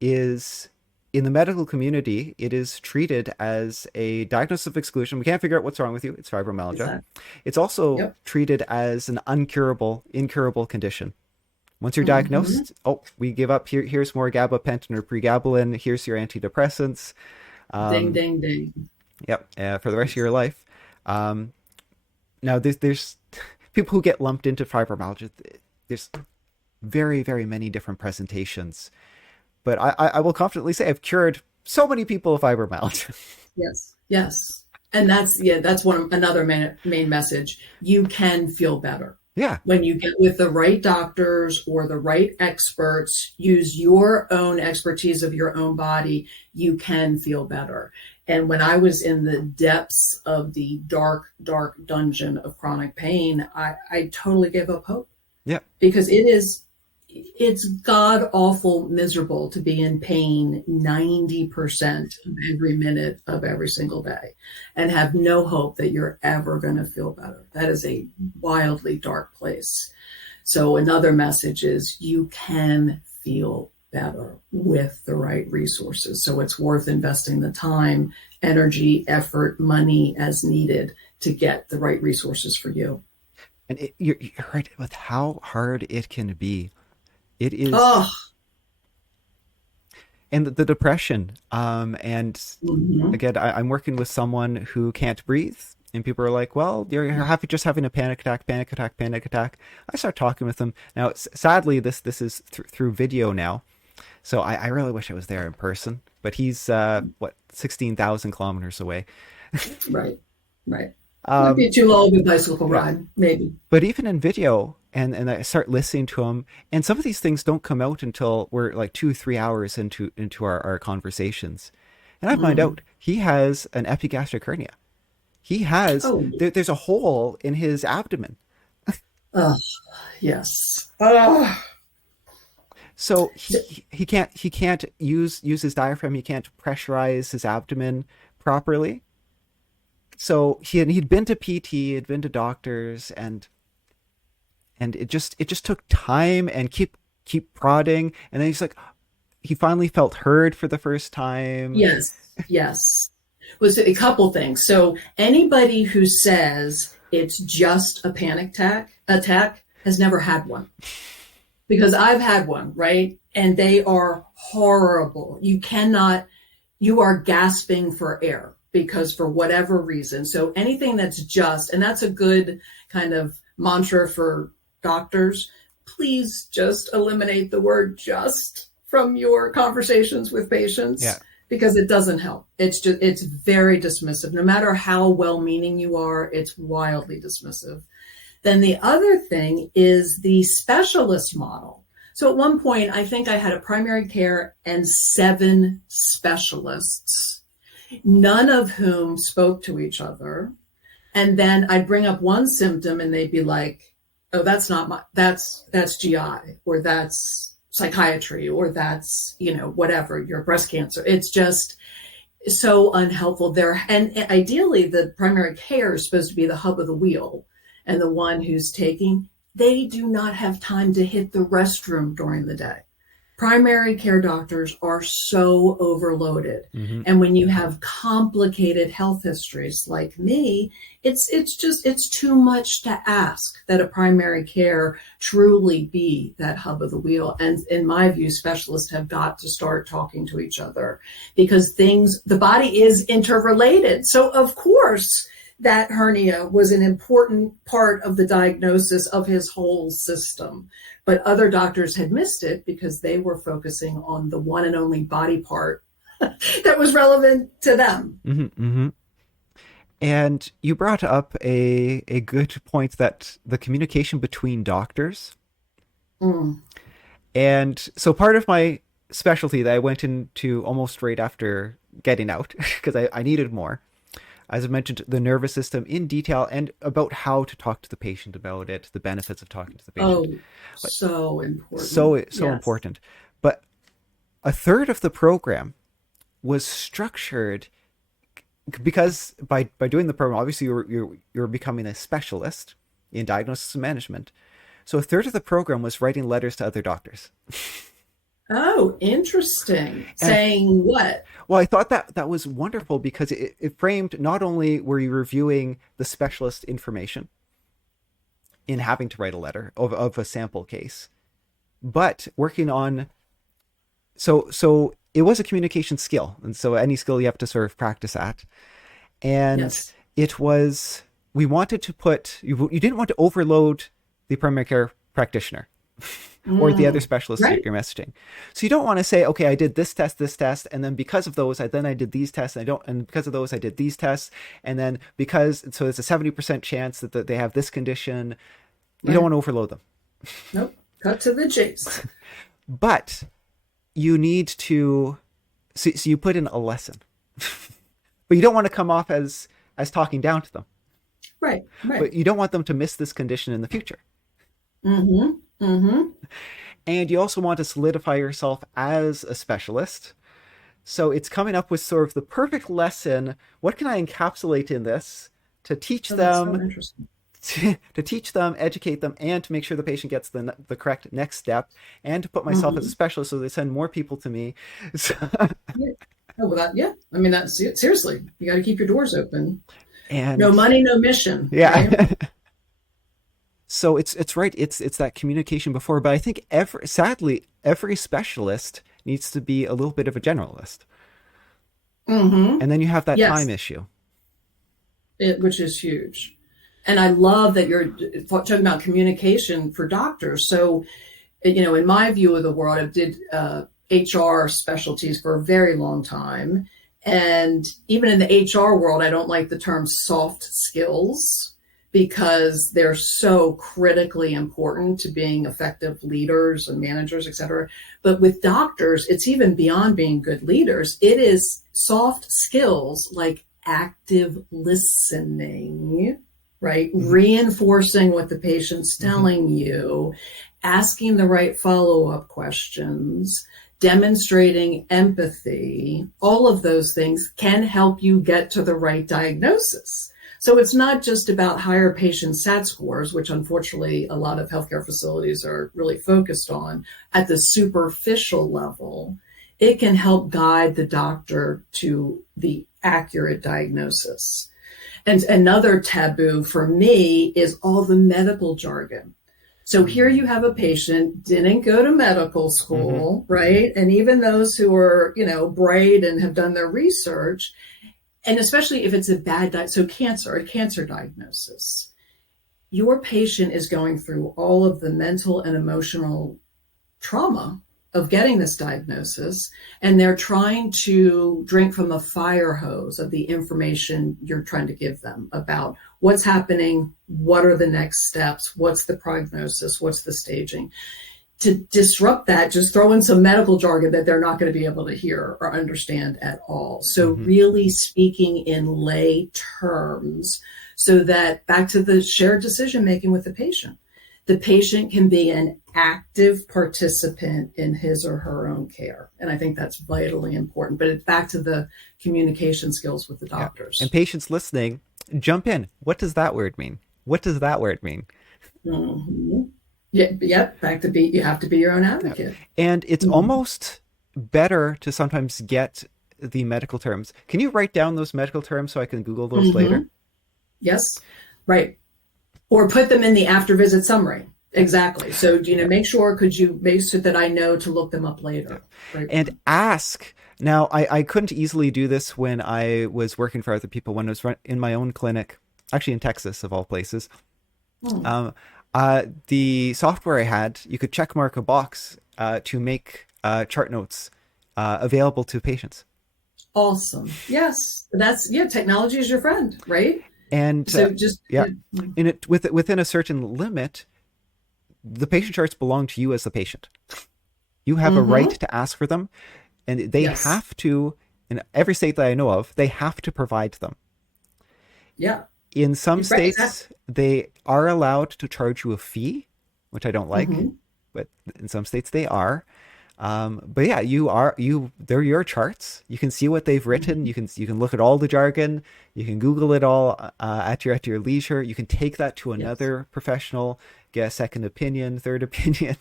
is in the medical community, it is treated as a diagnosis of exclusion. We can't figure out what's wrong with you. It's fibromyalgia. Exactly. It's also Yep. treated as an incurable condition. Once you're Hmm. diagnosed, oh, we give up. Here's more gabapentin or pregabalin. Here's your antidepressants. Ding, Um, ding, ding. yep, for the rest of your life. Um, Now, there's people who get lumped into fibromyalgia. There's very many different presentations, but I will confidently say I've cured so many people of fibromyalgia. Yes, yes. And that's another main message. You can feel better. Yeah, When you get with the right doctors or the right experts, use your own expertise of your own body, you can feel better. And when I was in the depths of the dark, dark dungeon of chronic pain, I totally gave up hope, yeah, because it's god awful miserable to be in pain 90% of every minute of every single day and have no hope that you're ever going to feel better. That is a wildly dark place. So another message is you can feel better with the right resources. So it's worth investing the time, energy, effort, money as needed to get the right resources for you. and you're right with how hard it can be. It is, Oh. and the depression. And Mhm. again, I'm working with someone who can't breathe, and people are like, "Well, you're happy just having a panic attack, panic attack, panic attack." I start talking with them. Now, sadly, this is through video now, so I really wish I was there in person. But he's 16,000 kilometers away. Right, right. Might Um, be too long of a bicycle yeah, ride, maybe. but even in video, and I start listening to him, and some of these things don't come out until we're like 2 3 hours into our conversations, and I find Mm. out he has an epigastric hernia. He has Oh, there's a hole in his abdomen. oh, yes. Oh, So he can't use his diaphragm. He can't pressurize his abdomen properly. So he'd been to PT, had been to doctors, and it just took time and keep prodding, and then he's like, he finally felt heard for the first time. yes, yes. Was a couple things. So anybody who says it's just a panic attack has never had one, because I've had one, right? And they are horrible. You are gasping for air because for whatever reason. So anything that's just, and that's a good kind of mantra for doctors, please just eliminate the word just from your conversations with Yeah. patients, because it doesn't help. It's very dismissive. No matter how well meaning you are, it's wildly dismissive. Then the other thing is the specialist model. So at one point, I think I had a primary care and 7 specialists, none of whom spoke to each other. And then I'd bring up one symptom and they'd be like, oh, that's not my, that's GI, or that's psychiatry, or that's, whatever, your breast cancer. It's just so unhelpful there. And ideally, the primary care is supposed to be the hub of the wheel, and the one who's taking, they do not have time to hit the restroom during the day. Primary care doctors are so overloaded. Mm-hmm. And when you have complicated health histories like me, it's too much to ask that a primary care truly be that hub of the wheel. And in my view, specialists have got to start talking to each other, because the body is interrelated. So of course, that hernia was an important part of the diagnosis of his whole system. But other doctors had missed it because they were focusing on the one and only body part that was relevant to them. Mm-hmm, mm-hmm. And you brought up a good point, that the communication between doctors. Mm. And so part of my specialty that I went into almost right after getting out, because I needed more, as I mentioned, the nervous system in detail, and about how to talk to the patient about it, the benefits of talking to the patient. Oh, so important. So Yes. important. But a third of the program was structured because by doing the program, obviously you're becoming a specialist in diagnosis and management. So a third of the program was writing letters to other doctors. Oh, interesting. Saying what? Well, I thought that was wonderful, because it framed, not only were you reviewing the specialist information in having to write a letter of a sample case, but working on, so it was a communication skill. And so any skill you have to sort of practice at. And Yes. it was, we wanted to put, you didn't want to overload the primary care practitioner or the other specialists Right. that you're messaging. So you don't want to say, okay, I did this test, and then because of those, I did these tests, and because of those, I did these tests, and then so it's a 70% chance that they have this condition. You don't want to overload them. Nope. Cut to the chase. But you need to, so you put in a lesson, but you don't want to come off as talking down to them. Right. Right. But you don't want them to miss this condition in the future. Mm-hmm. Mm-hmm. And you also want to solidify yourself as a specialist. So it's coming up with sort of the perfect lesson. What can I encapsulate in this to teach That's so them, interesting. to teach them, educate them, and to make sure the patient gets the correct next step, and to put myself as a specialist so they send more people to me. So, Yeah. Oh, well, yeah. I mean, that's seriously, you got to keep your doors open. and No money, no mission. yeah. Right? So it's right. It's that communication before, but I think sadly, every specialist needs to be a little bit of a generalist. Mm-hmm. And then you have that Yes. time issue. Which is huge. And I love that you're talking about communication for doctors. So, in my view of the world, I did HR specialties for a very long time. And even in the HR world, I don't like the term soft skills, because they're so critically important to being effective leaders and managers, et cetera. But with doctors, it's even beyond being good leaders. It is soft skills like active listening, right? Mm-hmm. Reinforcing what the patient's telling you, asking the right follow-up questions, demonstrating empathy. All of those things can help you get to the right diagnosis. So it's not just about higher patient SAT scores, which unfortunately a lot of healthcare facilities are really focused on at the superficial level. It can help guide the doctor to the accurate diagnosis. And another taboo for me is all the medical jargon. So here you have a patient, didn't go to medical school, right? And even those who are, bright and have done their research, and especially if it's a cancer diagnosis, your patient is going through all of the mental and emotional trauma of getting this diagnosis, and they're trying to drink from a fire hose of the information you're trying to give them about what's happening, what are the next steps, what's the prognosis, what's the staging. To disrupt that, just throw in some medical jargon that they're not going to be able to hear or understand at all. So really speaking in lay terms, so that back to the shared decision making with the patient, the patient can be an active participant in his or her own care. And I think that's vitally important. But it's back to the communication skills with the doctors. And patients listening, jump in. What does that word mean? What does that word mean? Mm-hmm. Yep. Back to you have to be your own advocate. And it's almost better to sometimes get the medical terms. Can you write down those medical terms so I can Google those later? Yes. Right. Or put them in the after visit summary. Exactly. So, make sure, could you make sure that I know to look them up later? Right. And ask. Now, I couldn't easily do this when I was working for other people, when I was in my own clinic, actually in Texas, of all places. The software I had, you could check mark a box to make chart notes available to patients. Awesome. Yes. Technology is your friend, right? And so just within a certain limit, the patient charts belong to you as the patient. You have a right to ask for them, and they have to, in every state that I know of, they have to provide them. Yeah. In some states, they are allowed to charge you a fee, which I don't like, but in some states they are. But yeah, they're your charts. You can see what they've written. You can look at all the jargon. You can Google it all at your leisure. You can take that to another professional, get a second opinion, third opinion.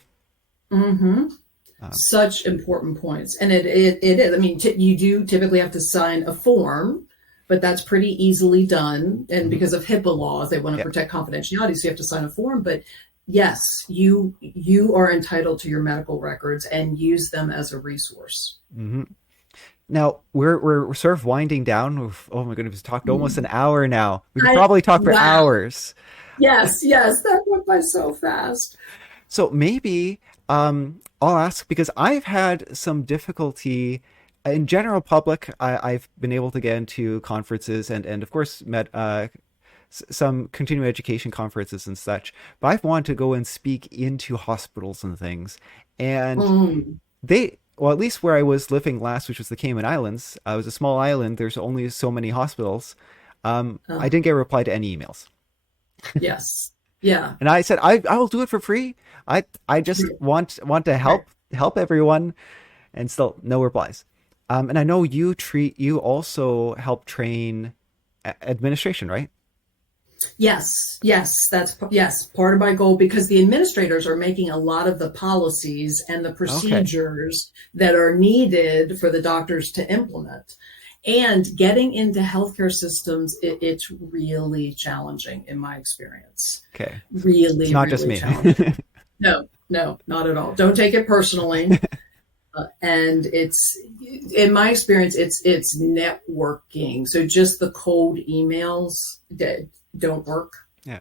Such important points. And it is, I mean, you do typically have to sign a form, but that's pretty easily done. And because of HIPAA laws, they want to protect confidentiality. So you have to sign a form, but yes, you are entitled to your medical records and use them as a resource. Now we're sort of winding down. Oh my goodness, we've talked almost an hour now. We could probably talk for hours. Yes, that went by so fast. So maybe I'll ask, because I've had some difficulty in general public. I've been able to get into conferences and of course some continuing education conferences and such, but I've wanted to go and speak into hospitals and things. And well, at least where I was living last, which was the Cayman Islands, it was a small island. There's only so many hospitals. I didn't get a reply to any emails. Yes. Yeah. And I said, I will do it for free. I just want to help everyone, and still no replies. And I know you also help train administration, right? Yes, that's part of my goal, because the administrators are making a lot of the policies and the procedures that are needed for the doctors to implement. And getting into healthcare systems, it's really challenging in my experience. Okay. Really, it's not really just me. challenging. No, not at all. Don't take it personally. And it's, in my experience, it's networking. So just the cold emails don't work. Yeah.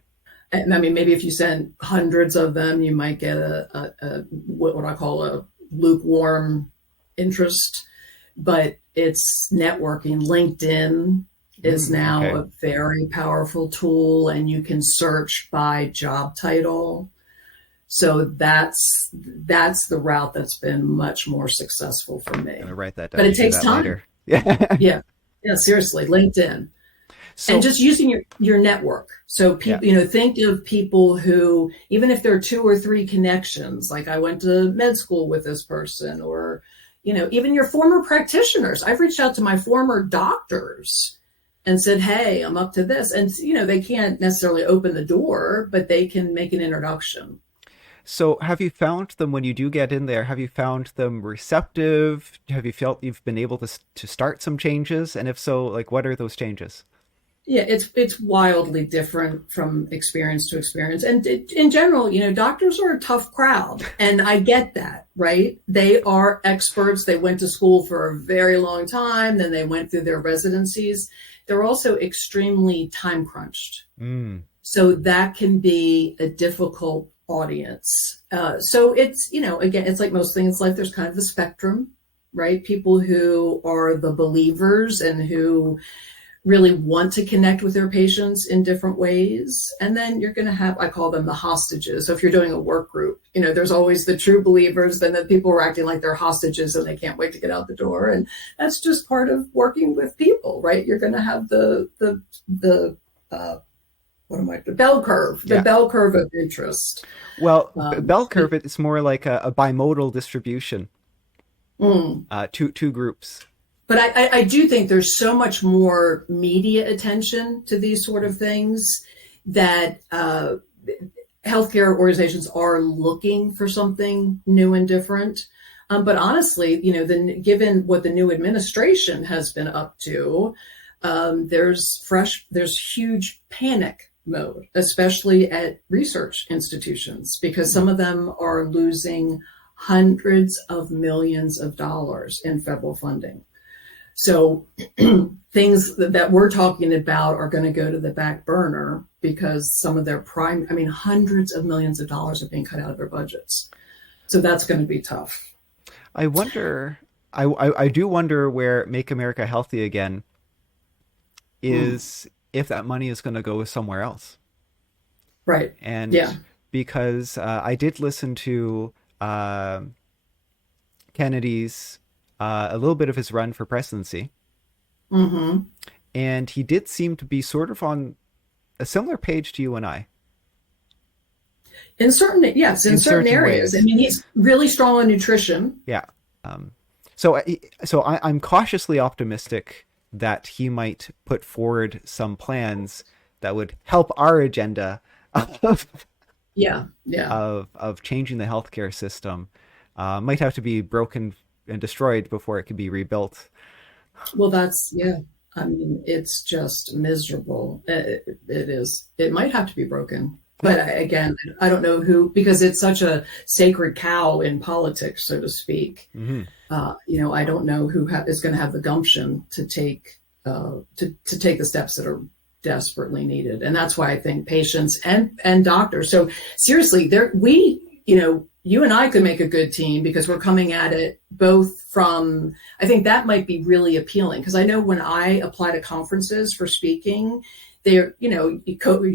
And I mean, maybe if you send hundreds of them, you might get a what I call a lukewarm interest. But it's networking. LinkedIn is now a very powerful tool, and you can search by job title. So that's the route that's been much more successful for me. I'm gonna write that down. But it takes time. Yeah. Seriously, LinkedIn. So, and just using your network. So people, think of people who, even if there are 2 or 3 connections, like I went to med school with this person, or, even your former practitioners. I've reached out to my former doctors and said, hey, I'm up to this. And, they can't necessarily open the door, but they can make an introduction. So have you found them, when you do get in there, have you found them receptive? Have you felt you've been able to start some changes? And if so, like, what are those changes? Yeah, it's wildly different from experience to experience. And in general, doctors are a tough crowd. And I get that, right? They are experts. They went to school for a very long time. Then they went through their residencies. They're also extremely time crunched. So that can be a difficult audience. So it's, again, it's like most things in life, there's kind of the spectrum, right? People who are the believers and who really want to connect with their patients in different ways. And then you're going to have, I call them the hostages. So if you're doing a work group, there's always the true believers, then the people who are acting like they're hostages and they can't wait to get out the door. And that's just part of working with people, right? You're going to have the the bell curve, the Yeah. bell curve of interest. Well, Um, bell curve, it's more like a bimodal distribution, mm. two groups. But I do think there's so much more media attention to these sort of things that healthcare organizations are looking for something new and different. But honestly, given what the new administration has been up to, there's huge panic mode, especially at research institutions, because some of them are losing hundreds of millions of dollars in federal funding. So things that we're talking about are going to go to the back burner because some of their hundreds of millions of dollars are being cut out of their budgets. So that's going to be tough. I wonder, I do wonder where Make America Healthy Again is, if that money is going to go somewhere else. Right. And yeah. Because I did listen to Kennedy's, a little bit of his run for presidency. Mm-hmm. And he did seem to be sort of on a similar page to you and I. In certain areas. Ways. I mean, he's really strong on nutrition. Yeah. So I'm cautiously optimistic that he might put forward some plans that would help our agenda of changing the healthcare system. Might have to be broken and destroyed before it can be rebuilt. Well, I mean, it's just miserable. It is. It might have to be broken. But again, I don't know who, because it's such a sacred cow in politics, so to speak. Mm-hmm. I don't know who is going to have the gumption to take the steps that are desperately needed. And that's why I think patients and doctors. So seriously, you and I could make a good team because we're coming at it both from, I think that might be really appealing, because I know when I apply to conferences for speaking, they're,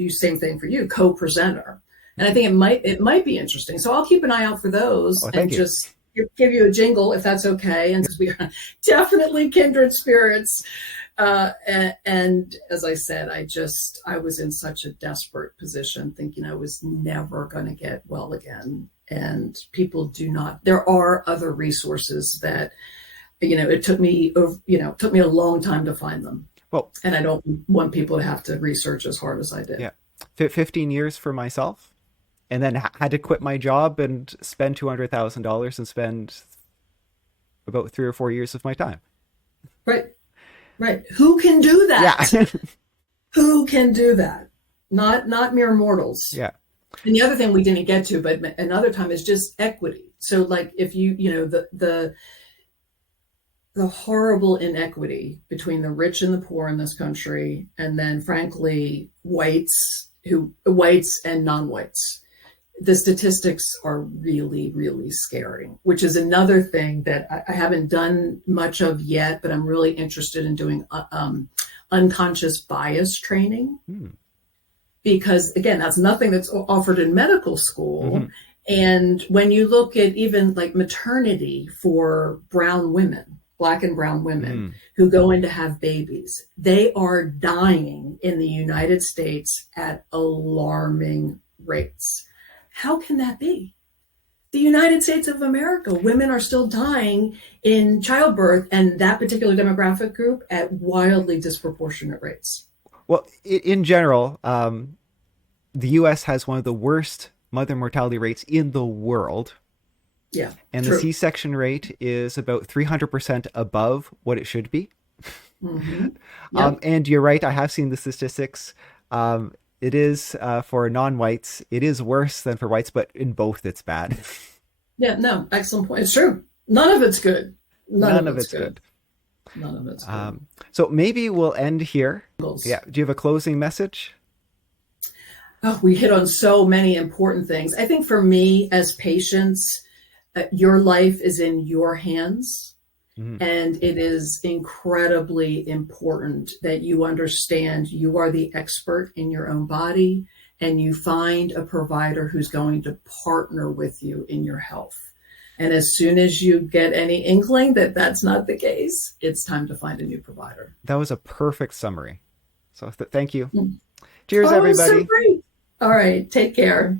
same thing for you, co-presenter. And I think it might be interesting. So I'll keep an eye out for those and just give you a jingle if that's okay. And we are definitely kindred spirits. And as I said, I was in such a desperate position, thinking I was never going to get well again. And people there are other resources that, it took me a long time to find them. Well, and I don't want people to have to research as hard as I did. Yeah. 15 years for myself, and then had to quit my job and spend $200,000 and spend about 3 or 4 years of my time. Right. Who can do that? Yeah. Who can do that? Not mere mortals. Yeah. And the other thing we didn't get to, but another time, is just equity. So like if the horrible inequity between the rich and the poor in this country, and then frankly, whites and non-whites, the statistics are really, really scary, which is another thing that I haven't done much of yet, but I'm really interested in doing unconscious bias training. Because again, that's nothing that's offered in medical school. Mm-hmm. And when you look at even like maternity for brown women, Black and brown women who go in to have babies, they are dying in the United States at alarming rates. How can that be? The United States of America, women are still dying in childbirth, and that particular demographic group at wildly disproportionate rates. Well, in general, the U.S. has one of the worst mother mortality rates in the world. Yeah. And true. The C-section rate is about 300% above what it should be. Mm-hmm. Yep. And you're right, I have seen the statistics. It is, for non-whites, it is worse than for whites, but in both it's bad. Yeah, no, excellent point. It's true. None of it's good. None of it's good. None of it's good. So maybe we'll end here. Yeah. Do you have a closing message? Oh, we hit on so many important things. I think for me as patients, your life is in your hands. Mm-hmm. And it is incredibly important that you understand you are the expert in your own body, and you find a provider who's going to partner with you in your health. And as soon as you get any inkling that that's not the case, it's time to find a new provider. That was a perfect summary. So thank you. Cheers, Oh, so everybody. great. All right. Take care.